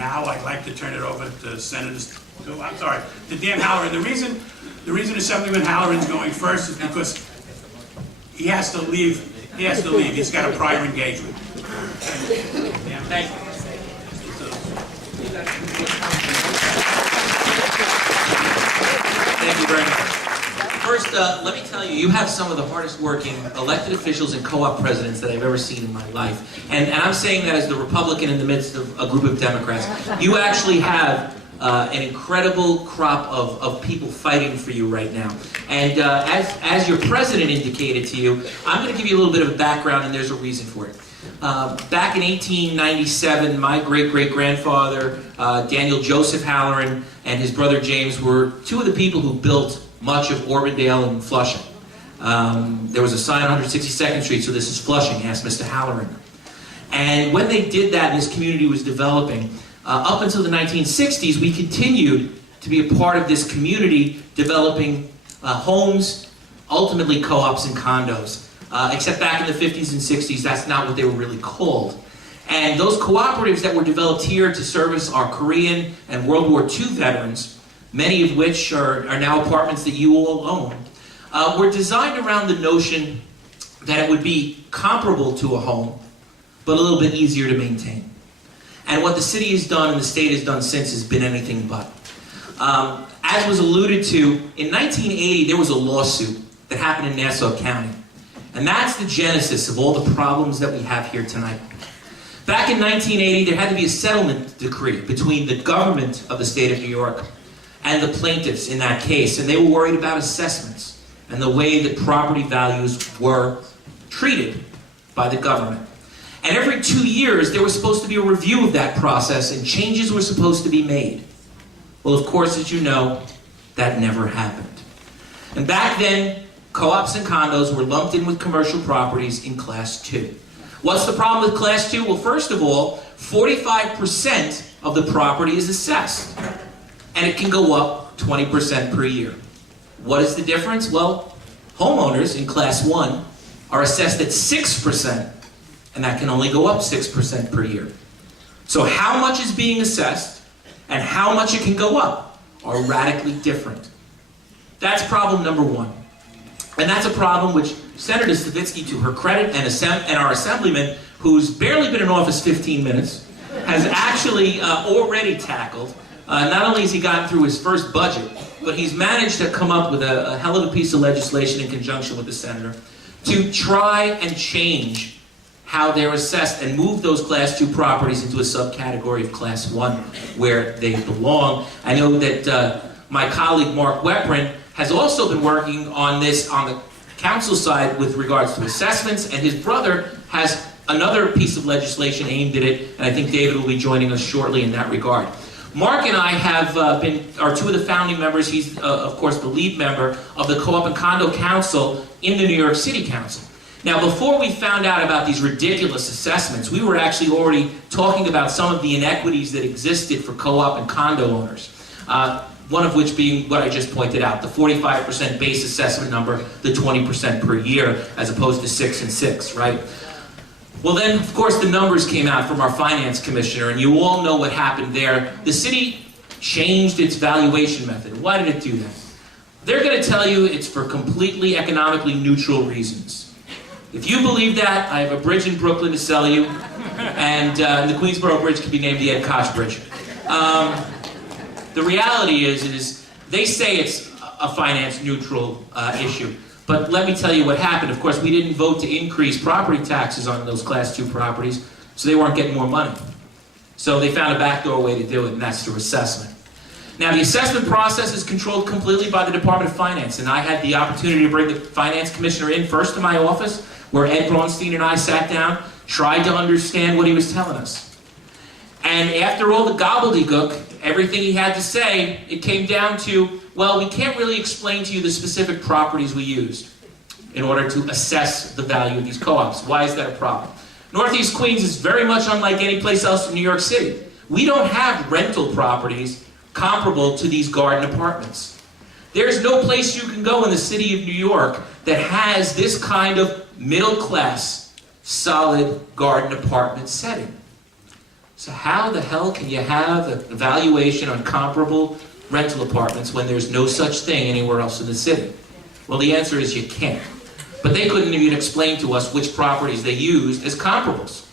now I'd like to turn it over to to Dan Halloran. The reason Assemblyman Halloran's going first is because he has to leave. He's got a prior engagement. Dan, thank you. Thank you very much. First, let me tell you, you have some of the hardest working elected officials and co-op presidents that I've ever seen in my life. And I'm saying that as the Republican in the midst of a group of Democrats. You actually have an incredible crop of people fighting for you right now. And as your president indicated to you, I'm going to give you a little bit of a background, and there's a reason for it. Back in 1897, my great-great-grandfather, Daniel Joseph Halloran, and his brother James were two of the people who built much of Auburndale and Flushing. There was a sign on 162nd Street, so this is Flushing, ask Mr. Halloran. And when they did that and this community was developing, up until the 1960s, we continued to be a part of this community, developing homes, ultimately co-ops and condos. Except back in the 50s and 60s, that's not what they were really called. And those cooperatives that were developed here to service our Korean and World War II veterans, many of which are now apartments that you all own, were designed around the notion that it would be comparable to a home, but a little bit easier to maintain. And what the city has done and the state has done since has been anything but. As was alluded to, in 1980 there was a lawsuit that happened in Nassau County. And that's the genesis of all the problems that we have here tonight. Back in 1980, there had to be a settlement decree between the government of the state of New York and the plaintiffs in that case. And they were worried about assessments and the way that property values were treated by the government. And every 2 years, there was supposed to be a review of that process, and changes were supposed to be made. Well, of course, as you know, that never happened. And back then, co-ops and condos were lumped in with commercial properties in Class 2. What's the problem with Class 2? Well, first of all, 45% of the property is assessed, and it can go up 20% per year. What is the difference? Well, homeowners in Class 1 are assessed at 6%, and that can only go up 6% per year. So how much is being assessed and how much it can go up are radically different. That's problem number one. And that's a problem which Senator Stavitsky, to her credit, and our Assemblyman, who's barely been in office 15 minutes, has actually already tackled. Not only has he gotten through his first budget, but he's managed to come up with a hell of a piece of legislation in conjunction with the Senator to try and change how they're assessed and move those Class 2 properties into a subcategory of Class 1 where they belong. I know that my colleague Mark Weprin has also been working on this on the council side with regards to assessments, and his brother has another piece of legislation aimed at it, and I think David will be joining us shortly in that regard. Mark and I are two of the founding members. He's, of course, the lead member of the Co-op and Condo Council in the New York City Council. Now, before we found out about these ridiculous assessments, we were actually already talking about some of the inequities that existed for co-op and condo owners. One of which being what I just pointed out, the 45% base assessment number, the 20% per year, as opposed to 6 and 6, right? Well then, of course, the numbers came out from our finance commissioner, and you all know what happened there. The city changed its valuation method. Why did it do that? They're going to tell you it's for completely economically neutral reasons. If you believe that, I have a bridge in Brooklyn to sell you, and the Queensboro Bridge can be named the Ed Koch Bridge. The reality is they say it's a finance neutral issue. But let me tell you what happened. Of course, we didn't vote to increase property taxes on those Class 2 properties, so they weren't getting more money. So they found a backdoor way to do it, and that's through assessment. Now, the assessment process is controlled completely by the Department of Finance, and I had the opportunity to bring the finance commissioner in first to my office, where Ed Braunstein and I sat down, tried to understand what he was telling us. And after all the gobbledygook, everything he had to say, it came down to, well, we can't really explain to you the specific properties we used in order to assess the value of these co-ops. Why is that a problem? Northeast Queens is very much unlike any place else in New York City. We don't have rental properties comparable to these garden apartments. There's no place you can go in the city of New York that has this kind of middle-class, solid garden apartment setting. So how the hell can you have a valuation on comparable rental apartments when there's no such thing anywhere else in the city? Well, the answer is you can't. But they couldn't even explain to us which properties they used as comparables.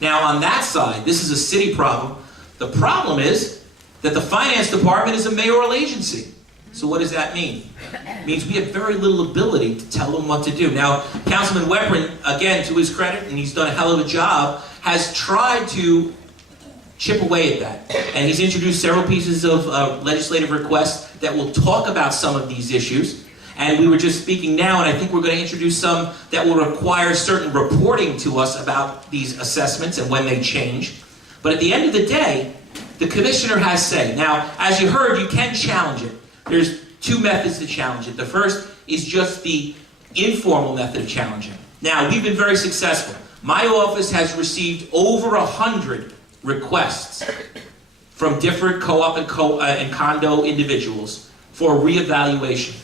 Now, on that side, this is a city problem. The problem is that the finance department is a mayoral agency. So what does that mean? It means we have very little ability to tell them what to do. Now, Councilman Weprin, again, to his credit, and he's done a hell of a job, has tried to chip away at that. And he's introduced several pieces of legislative requests that will talk about some of these issues. And we were just speaking now, and I think we're going to introduce some that will require certain reporting to us about these assessments and when they change. But at the end of the day, the commissioner has say. Now, as you heard, you can challenge it. There's two methods to challenge it. The first is just the informal method of challenging. Now, we've been very successful. My office has received over 100 requests from different co-op and condo individuals for reevaluation.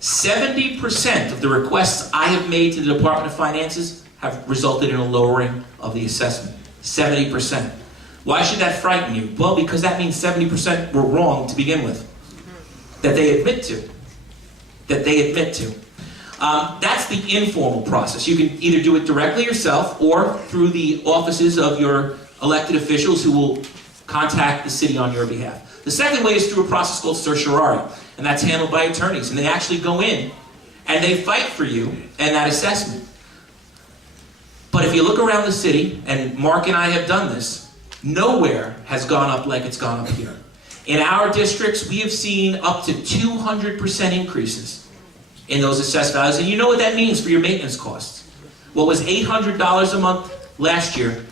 70% of the requests I have made to the Department of Finances have resulted in a lowering of the assessment. 70%. Why should that frighten you? Well, because that means 70% were wrong to begin with. That they admit to. That's the informal process. You can either do it directly yourself or through the offices of your elected officials who will contact the city on your behalf. The second way is through a process called certiorari, and that's handled by attorneys, and they actually go in and they fight for you and that assessment. But if you look around the city, and Mark and I have done this, nowhere has gone up like it's gone up here. In our districts, we have seen up to 200% increases in those assessed values, and you know what that means for your maintenance costs. What was $800 a month last year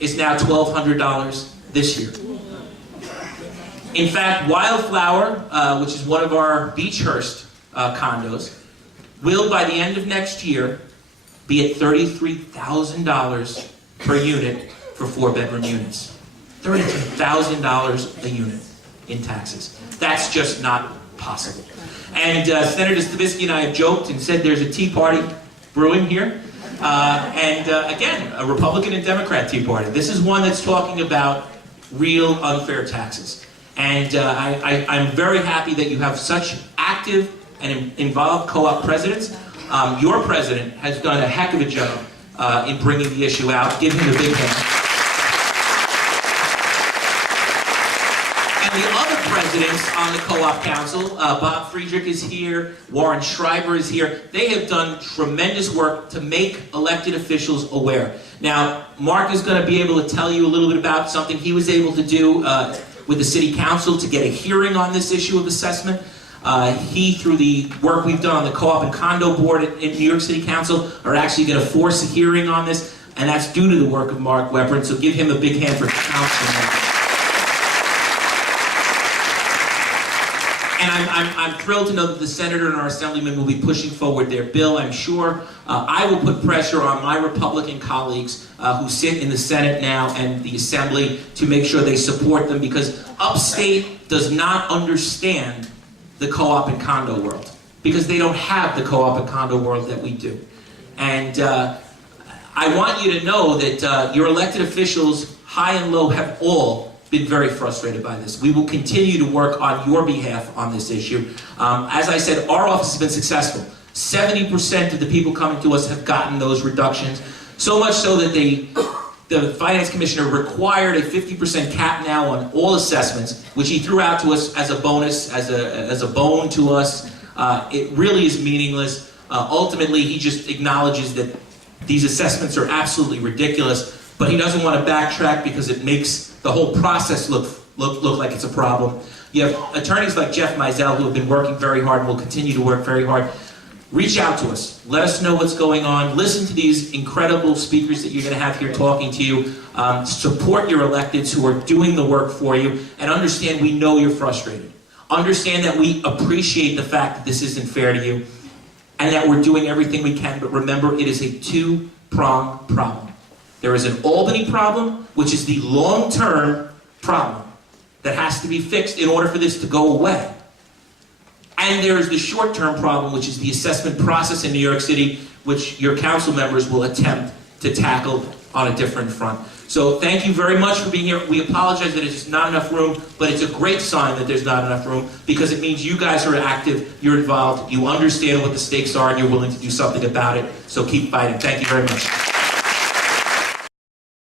is now $1,200 this year. In fact, Wildflower, which is one of our Beechhurst condos, will by the end of next year be at $33,000 per unit for 4-bedroom units. $33,000 a unit in taxes. That's just not possible. And Senator Stavisky and I have joked and said there's a tea party brewing here. Again, a Republican and Democrat tea party. This is one that's talking about real unfair taxes. And I'm very happy that you have such active and involved co-op presidents. Your president has done a heck of a job in bringing the issue out. Give him a big hand. And the other presidents on the co-op council, Bob Friedrich is here, Warren Schreiber is here. They have done tremendous work to make elected officials aware. Now, Mark is going to be able to tell you a little bit about something he was able to do with the city council to get a hearing on this issue of assessment. He, through the work we've done on the co-op and condo board in New York City Council, are actually going to force a hearing on this, and that's due to the work of Mark Weprin, so give him a big hand for council. And I'm thrilled to know that the senator and our assemblyman will be pushing forward their bill, I'm sure. I will put pressure on my Republican colleagues who sit in the Senate now and the Assembly to make sure they support them, because upstate does not understand the co-op and condo world, because they don't have the co-op and condo world that we do. And I want you to know that your elected officials, high and low, have all been very frustrated by this. We will continue to work on your behalf on this issue. As I said, our office has been successful. 70% of the people coming to us have gotten those reductions, so much so that the Finance Commissioner required a 50% cap now on all assessments, which he threw out to us as a bonus, as a bone to us. It really is meaningless. Ultimately, he just acknowledges that these assessments are absolutely ridiculous, but he doesn't want to backtrack because it makes the whole process look like it's a problem. You have attorneys like Jeff Mizell who have been working very hard and will continue to work very hard. Reach out to us. Let us know what's going on. Listen to these incredible speakers that you're going to have here talking to you. Support your electeds who are doing the work for you, and understand we know you're frustrated. Understand that we appreciate the fact that this isn't fair to you and that we're doing everything we can, but remember, it is a two-pronged problem. There is an Albany problem, which is the long-term problem that has to be fixed in order for this to go away. And there is the short-term problem, which is the assessment process in New York City, which your council members will attempt to tackle on a different front. So thank you very much for being here. We apologize that it's not enough room, but it's a great sign that there's not enough room because it means you guys are active, you're involved, you understand what the stakes are, and you're willing to do something about it. So keep fighting. Thank you very much.